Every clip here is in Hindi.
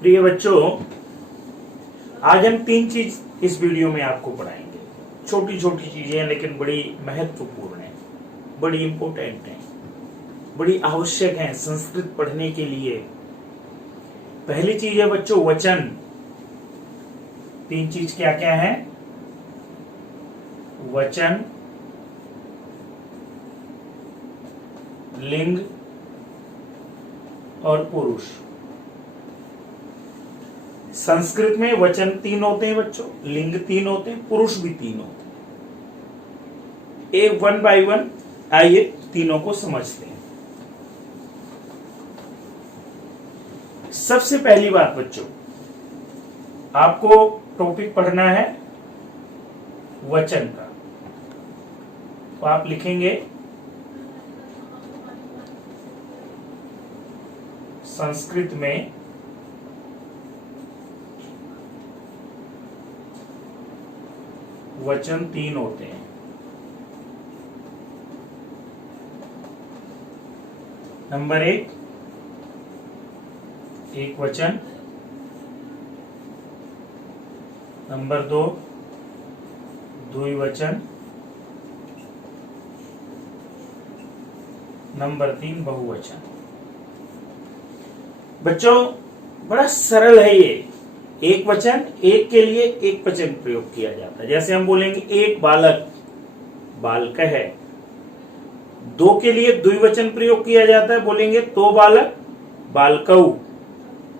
प्रिय बच्चों, आज हम 3 चीज इस वीडियो में आपको पढ़ाएंगे। छोटी छोटी चीजें हैं लेकिन बड़ी महत्वपूर्ण है, बड़ी इंपॉर्टेंट है, बड़ी आवश्यक है संस्कृत पढ़ने के लिए। पहली चीज है बच्चों वचन। 3 चीज क्या क्या है? वचन, लिंग और पुरुष। संस्कृत में वचन 3 होते हैं बच्चों, लिंग 3 होते हैं, पुरुष भी 3 होते हैं। एक 1 बाय 1 आइए तीनों को समझते हैं। सबसे पहली बात बच्चों, आपको टॉपिक पढ़ना है वचन का। तो आप लिखेंगे संस्कृत में वचन 3 होते हैं। नंबर 1 एक वचन, नंबर 2 द्विवचन, नंबर 3 बहुवचन। बच्चों बड़ा सरल है ये। एक वचन, एक के लिए एक वचन प्रयोग किया जाता है। जैसे हम बोलेंगे एक बालक, बालक है। 2 के लिए द्विवचन प्रयोग किया जाता है, बोलेंगे तो बालक, बालकऊ।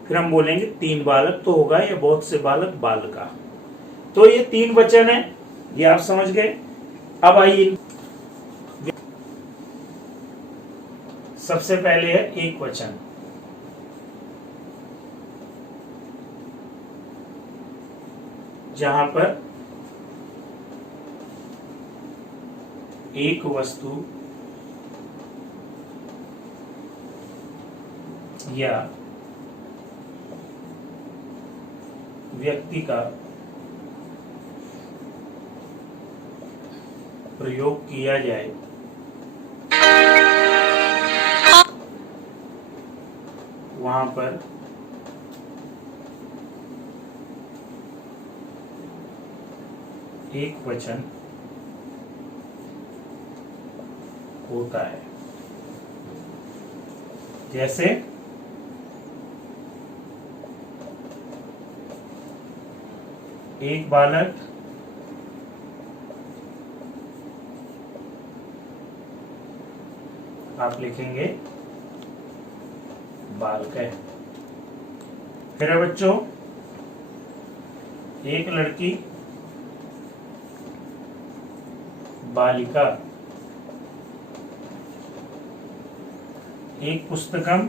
फिर हम बोलेंगे 3 बालक तो होगा या बहुत से बालक, बालका। तो ये 3 वचन है, ये आप समझ गए। अब आइए, सबसे पहले है एक वचन। जहां पर एक वस्तु या व्यक्ति का प्रयोग किया जाए, वहां पर एक वचन होता है। जैसे एक बालक, आप लिखेंगे बालक है। फिर है बच्चों एक लड़की, बालिका। एक पुस्तकम,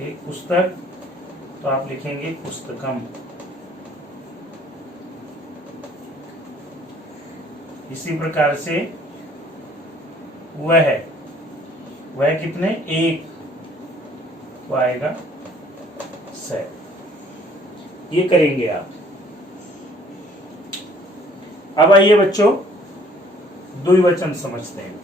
एक पुस्तक, तो आप लिखेंगे पुस्तकम। इसी प्रकार से वह कितने, एक, तो आएगा स। ये करेंगे आप। अब आइए बच्चों द्विवचन समझते हैं।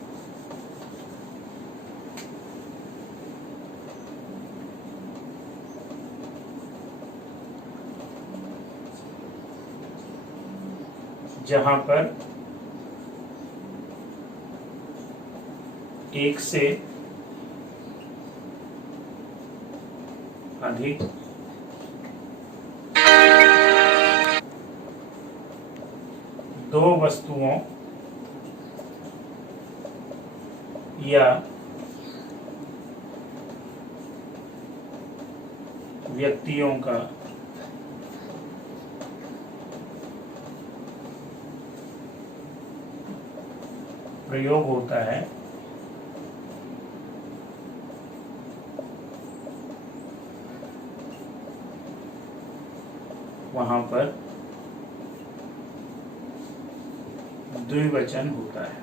जहां पर एक से अधिक दो वस्तुओं या व्यक्तियों का प्रयोग होता है, वहां पर द्विवचन होता है।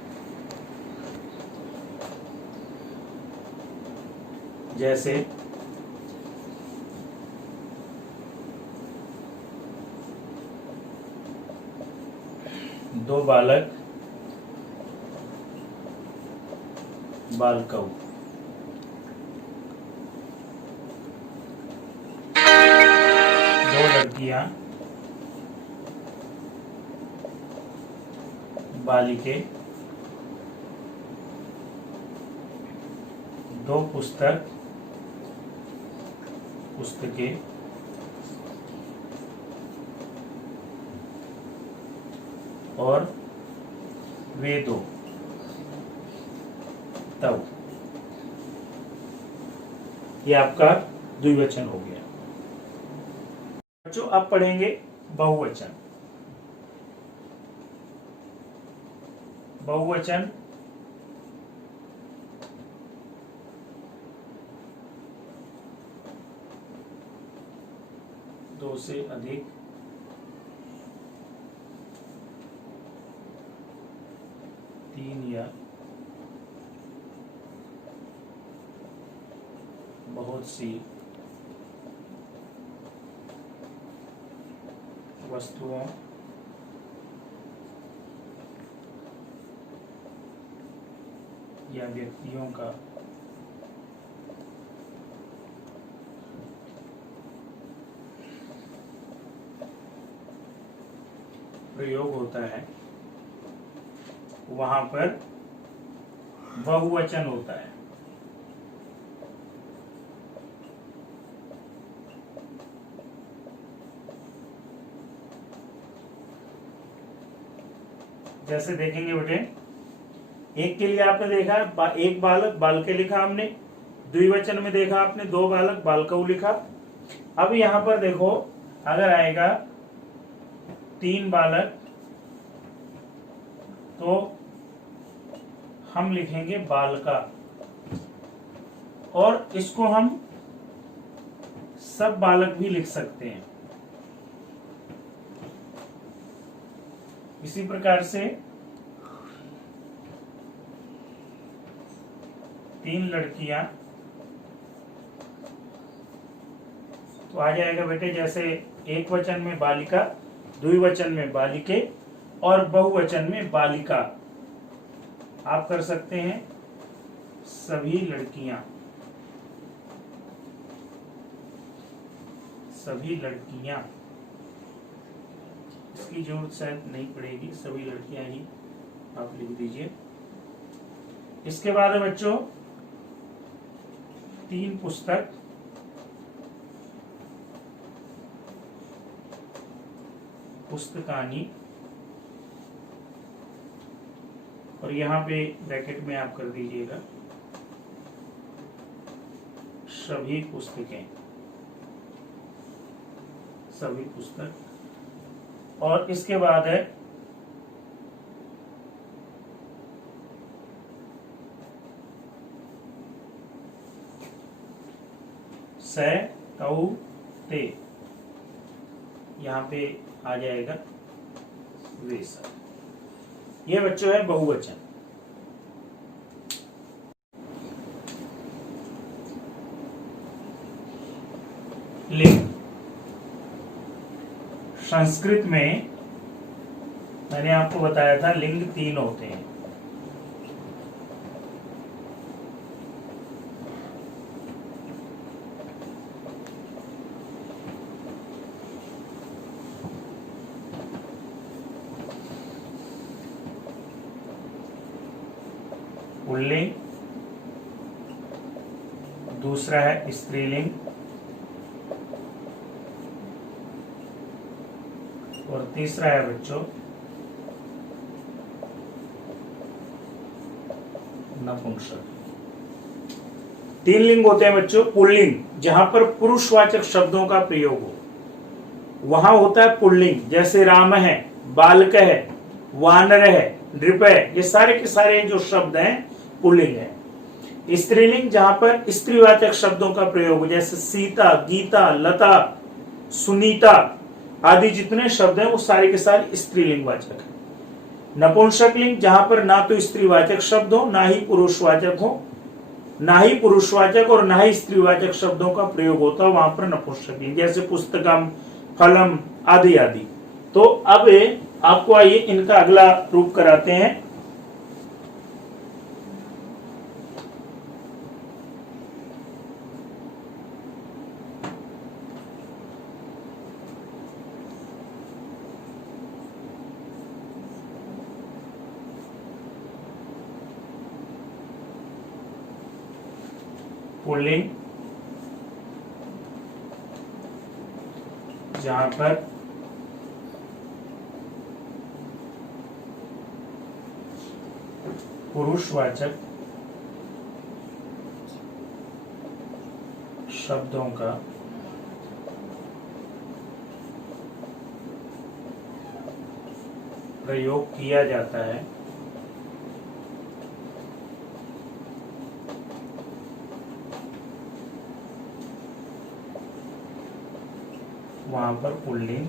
जैसे दो बालक, बालकौ। लड़कियां, बालिके, दो पुस्तक, पुस्तकें, और वे दो, तब। ये आपका द्विवचन हो गया। बच्चों अब पढ़ेंगे बहुवचन। बहुवचन दो से अधिक, तीन या बहुत सी वस्तुओं या व्यक्तियों का प्रयोग होता है, वहां पर बहुवचन होता है। जैसे देखेंगे बेटे, एक के लिए आपने देखा एक बालक, बालके लिखा हमने। द्विवचन में देखा आपने दो बालक, बालकऊ लिखा। अब यहां पर देखो, अगर आएगा तीन बालक तो हम लिखेंगे बालका, और इसको हम सब बालक भी लिख सकते हैं। इसी प्रकार से तीन लड़कियां, तो आ जाएगा बेटे, जैसे एक वचन में बालिका, द्विवचन में बालिके, और बहुवचन में बालिका। आप कर सकते हैं सभी लड़कियां, सभी लड़कियां। इसकी जरूरत शायद नहीं पड़ेगी, सभी लड़कियां ही आप लिख दीजिए। इसके बाद है बच्चों तीन पुस्तक, पुस्तकानी, और यहां पे ब्रैकेट में आप कर दीजिएगा सभी पुस्तकें, सभी पुस्तक। और इसके बाद है से, तऊ, ते, यहां पे आ जाएगा वे सब। ये बच्चों है बहुवचन। लिंग, संस्कृत में मैंने आपको बताया था लिंग तीन होते हैं। पुल्लिंग, दूसरा है स्त्रीलिंग, और तीसरा है बच्चों नपुंसक। तीन लिंग होते हैं बच्चों। पुल्लिंग जहां पर पुरुषवाचक शब्दों का प्रयोग हो वहां होता है पुल्लिंग, जैसे राम है, बालक है, वानर है, नृप है, ये सारे के सारे जो शब्द हैं पुल्लिंग है। स्त्रीलिंग जहां पर स्त्रीवाचक शब्दों का प्रयोग हो, जैसे सीता, गीता, लता, सुनीता आदि जितने शब्द हैं वो सारे के सारे स्त्रीलिंग वाचक है। नपुंसक लिंग जहां पर ना तो स्त्रीवाचक शब्द हो, ना ही पुरुषवाचक हो, ना ही पुरुषवाचक और ना ही स्त्रीवाचक शब्दों का प्रयोग होता है, वहां पर नपुंसक लिंग, जैसे पुस्तकम, फलम आदि आदि। तो अब आपको आइए इनका अगला रूप कराते हैं। पुल्लिंग, जहां पर पुरुषवाचक शब्दों का प्रयोग किया जाता है, वहां पर पुल्लिंग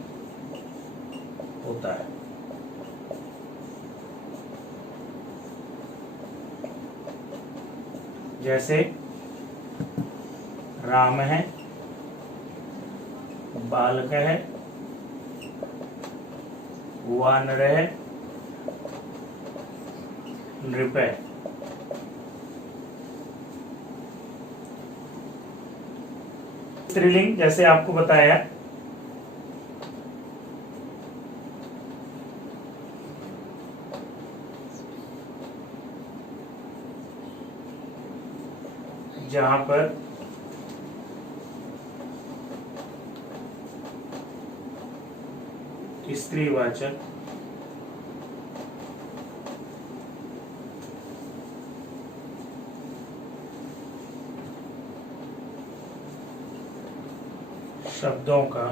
होता है। जैसे राम है, बालक है, वानर है, नृप है। स्त्रीलिंग जैसे आपको बताया, जहां पर स्त्रीवाचक शब्दों का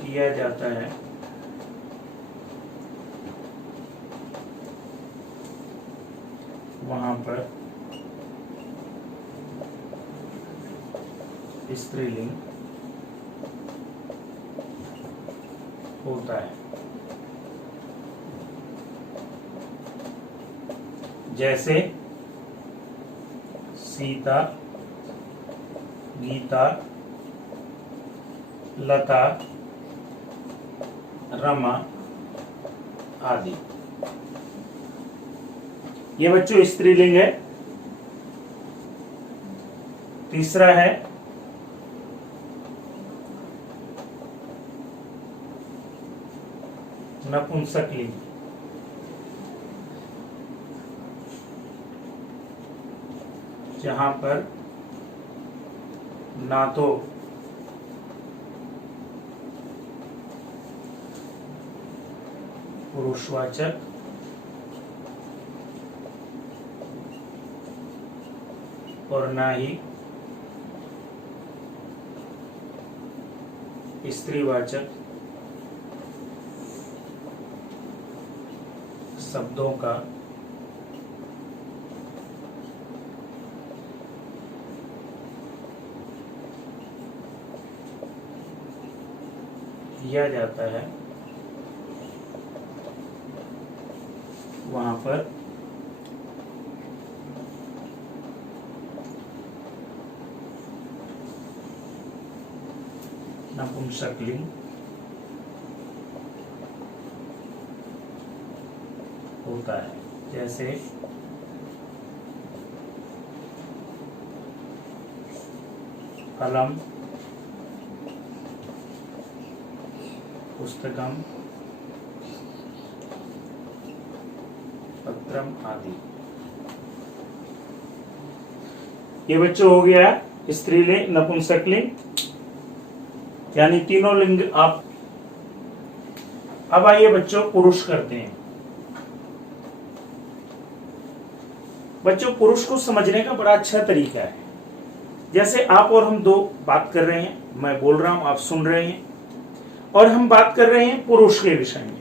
किया जाता है, वहां पर स्त्रीलिंग होता है। जैसे सीता, गीता, लता, रमा आदि। ये बच्चों स्त्रीलिंग है। तीसरा है नपुंसकलिंग, जहां पर ना तो पुरुषवाचक और ना ही स्त्रीवाचक शब्दों का किया जाता है, वहां पर नपुंसकलिंग होता है। जैसे कलम, पुस्तकम, पत्रम आदि। ये बच्चों हो गया स्त्रीलिंग, नपुंसकलिंग, यानी तीनों लिंग आप। अब आइए बच्चों पुरुष करते हैं। बच्चों पुरुष को समझने का बड़ा अच्छा तरीका है। जैसे आप और हम दो बात कर रहे हैं, मैं बोल रहा हूं, आप सुन रहे हैं, और हम बात कर रहे हैं पुरुष के विषय में।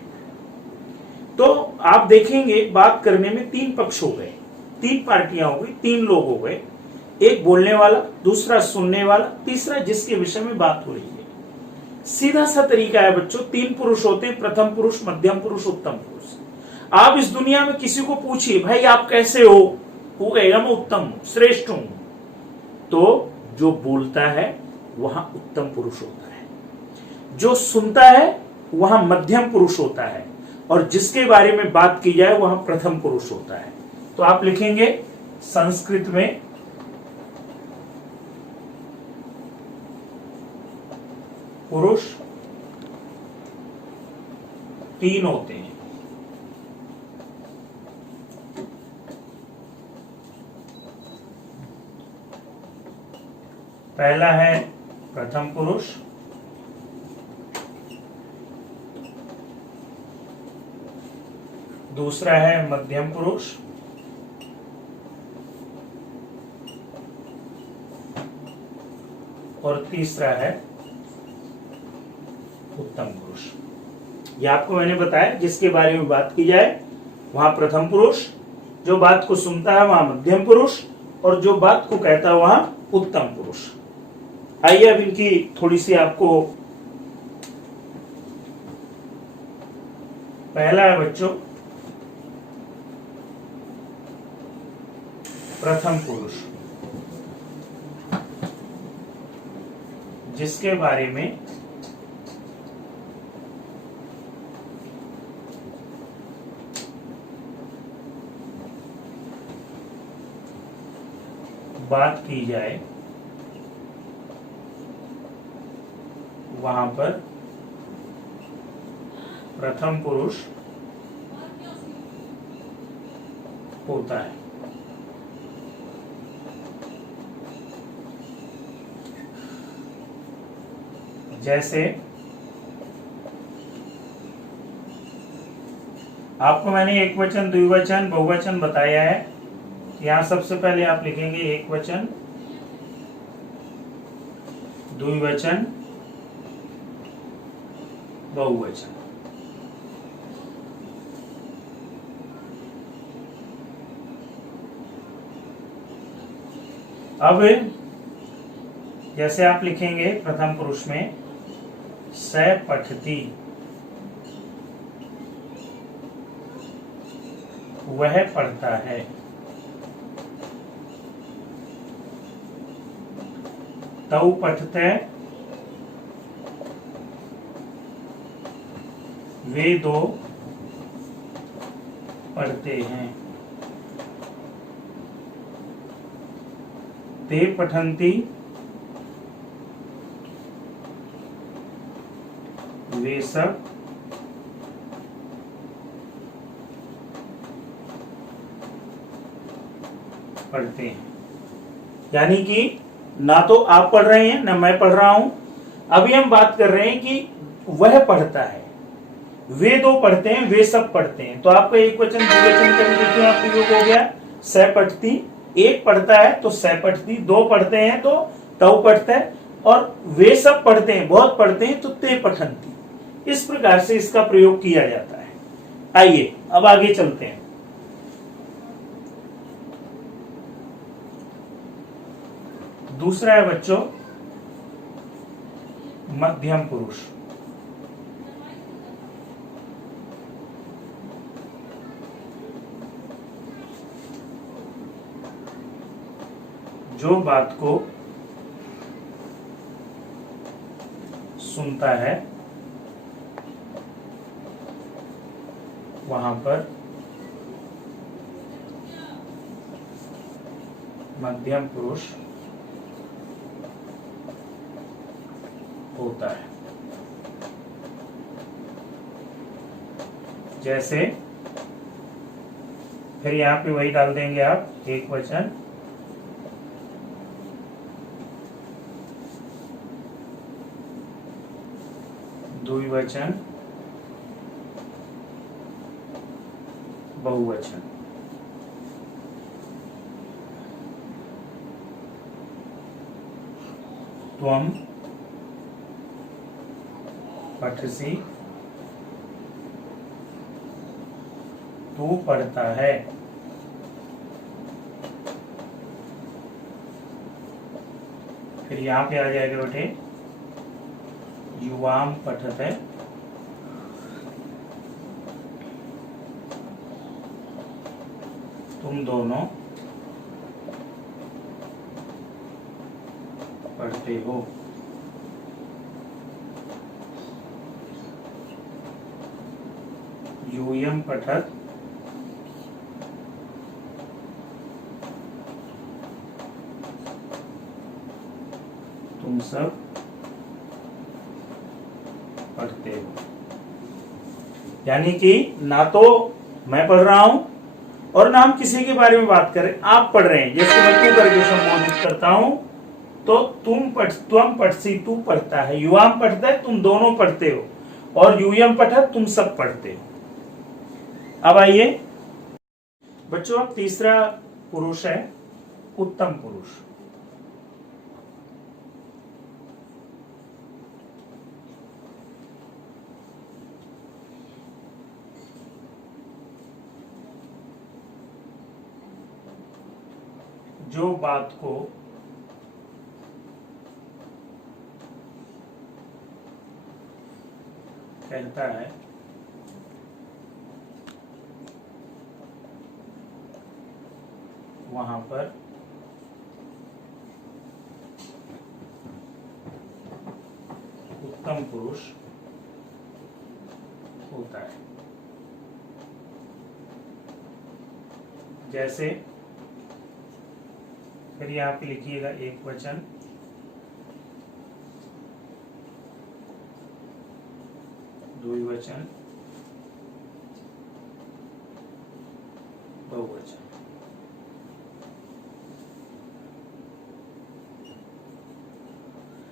तो आप देखेंगे बात करने में तीन पक्ष हो गए, तीन पार्टियां हो गई, तीन लोग हो गए। एक बोलने वाला, दूसरा सुनने वाला, तीसरा जिसके विषय में बात हो रही है। सीधा सा तरीका है बच्चों, तीन पुरुष होते हैं, प्रथम पुरुष, मध्यम पुरुष, उत्तम पुरुष। आप इस दुनिया में किसी को पूछिए भाई आप कैसे हो, वो कहेगा मैं उत्तम हूं, श्रेष्ठ हूं। तो जो बोलता है वहां उत्तम पुरुष होता है, जो सुनता है वहां मध्यम पुरुष होता है, और जिसके बारे में बात की जाए वहां प्रथम पुरुष होता है। तो आप लिखेंगे संस्कृत में पुरुष, तीन होते हैं। पहला है प्रथम पुरुष, दूसरा है मध्यम पुरुष, और तीसरा है उत्तम पुरुष। यह आपको मैंने बताया, जिसके बारे में बात की जाए वहां प्रथम पुरुष, जो बात को सुनता है वहां मध्यम पुरुष, और जो बात को कहता है वहां उत्तम पुरुष। आइए अब इनकी थोड़ी सी आपको, पहला है बच्चों प्रथम पुरुष, जिसके बारे में बात की जाए वहां पर प्रथम पुरुष होता है। जैसे आपको मैंने एक वचन, द्विवचन, बहुवचन बताया है। यहां सबसे पहले आप लिखेंगे एक वचन, द्विवचन, बहुवचन। अब जैसे आप लिखेंगे प्रथम पुरुष में स पठती, वह पढ़ता है। तौ पठते, वे दो पढ़ते हैं। ते पठन्ति, वे सब पढ़ते हैं। यानी कि ना तो आप पढ़ रहे हैं ना मैं पढ़ रहा हूं। अभी हम बात कर रहे हैं कि वह पढ़ता है, वे दो पढ़ते हैं, वे सब पढ़ते हैं। तो आपका एक वचन द्विवचन का क्यों आप प्रयोग हो गया? स पठती, एक पढ़ता है तो स पठती, दो पढ़ते हैं तो तौ पढ़ता है, और वे सब पढ़ते हैं, बहुत पढ़ते हैं तो ते पठन्ति। इस प्रकार से इसका प्रयोग किया जाता है। आइए अब आगे चलते हैं। दूसरा है बच्चों मध्यम पुरुष। जो बात को सुनता है वहां पर मध्यम पुरुष होता है। जैसे फिर यहां पे वही डाल देंगे आप, एक वचन, द्विवचन, बहुवचन। त्वम पठसी, तू पढ़ता है। फिर यहां पे आ जाएगा बेटे युवाम पठते, तुम दोनों पढ़ते हो। यूयम पठत, तुम सब पढ़ते हो। यानी कि ना तो मैं पढ़ रहा हूं और ना हम किसी के बारे में बात कर रहे हैं, आप पढ़ रहे हैं। जैसे मैं तू करके संबोधित करता हूं तो तुम पढ़सी तू पढ़ता है, युवाम पढ़ता है तुम दोनों पढ़ते हो, और यूयम पठत तुम सब पढ़ते हो। अब आइए बच्चों, अब तीसरा पुरुष है उत्तम पुरुष। जो बात को कहता है वहां पर उत्तम पुरुष होता है। जैसे फिर यहाँ पे लिखिएगा एक वचन, द्विवचन, बहुवचन।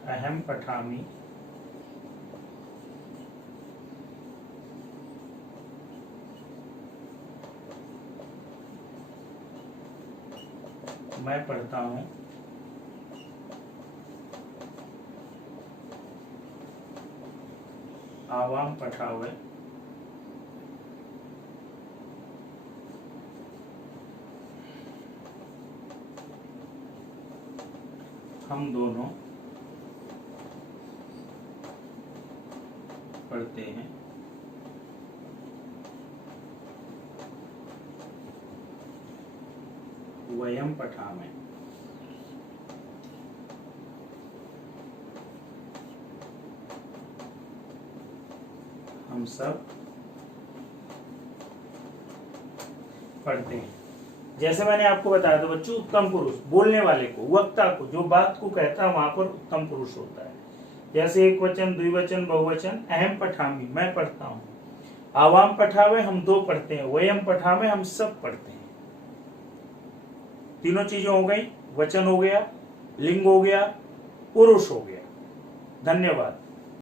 अहम पठामि, मैं पढ़ता हूं, आवाम पठावे, हम दोनों पढ़ते हैं। वयम पठामे, हम सब पढ़ते हैं। जैसे मैंने आपको बताया था बच्चों, उत्तम पुरुष बोलने वाले को, वक्ता को, जो बात को कहता है वहां पर उत्तम पुरुष होता है। जैसे एक वचन, द्विवचन, बहुवचन। अहम पठामी, मैं पढ़ता हूं। आवाम पठावे, हम दो पढ़ते हैं। वयम पठावे, हम सब पढ़ते हैं। तीनों चीजें हो गई, वचन हो गया, लिंग हो गया, पुरुष हो गया। धन्यवाद।